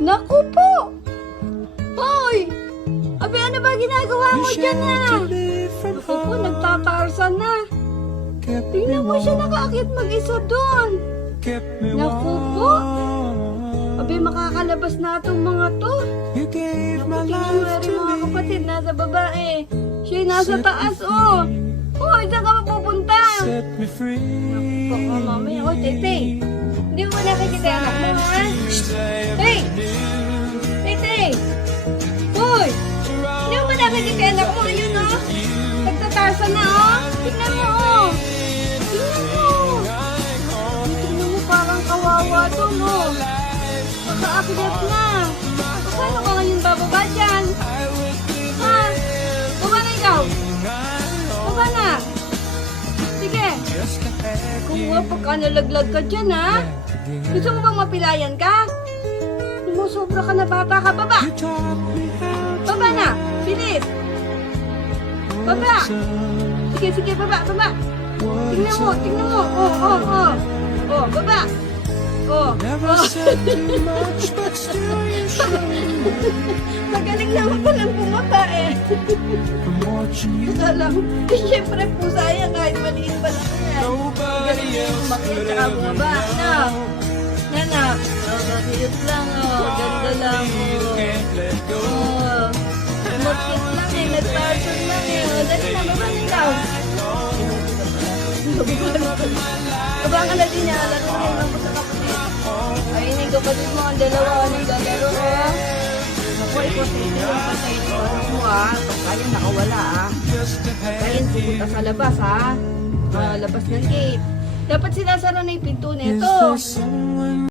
Naku po! Hoy! Abi, ano ba ginagawa mo dyan na? Naku po, nagtatarsan na. Tingnan mo siya nakaakyat mag-isa doon. Naku po! Abi, makakalabas na itong mga to. Naku, tingnan mo rin mga kapatid, nasa babae. Siya'y nasa taas, oh. Hoy, saan ka mapupunta? Naku po, mamaya. Hoy, Tete. Hindi mo nakikita yung anak mo, ha? Hey! Tete! Hoy! Hindi mo nakikita yung anak mo, ayun, oh. Nagtatarsan na, oh. Tingnan mo, oh. Tingnan mo. Tingnan mo, parang kawawa to, no? Makaakyat na. Paano ka ngayon bababa dyan? Ha? Baba na ikaw. Baba na. Sige. Kung nga pagka nalaglag ka dyan, ha? Gusto mo bang mapilayan ka? Sumusobra ka na bata ka. Baba. Baba na. Bilis. Baba. Sige, sige, baba, baba. Tingnan mo, tingnan mo. Oh, oh, oh. Oh, baba. Oh, oh. Magaling naman palang bumaba eh. Alam, siyempre pusa yan kahit maliit pa lang yan. Magaling naman umakyat tsaka bumaba. No? Nanak, cute lang oh. Ganda lang oh. Oh. Umakyat lang eh, nag-parson lang eh. Oh, dali na, baba na ikaw. Kabang ka na din niya, lalo na kayo lang po sa kapatid. Ayun yung kapatid mo, ang dalawa, naglalaro oh. Ako, ipotente yung patay ito. Ano mo ah, kaya nakawala ah. Kaya pupunta sa labas ah. Labas ng gate. Dapat sinasara na yung pinto nito.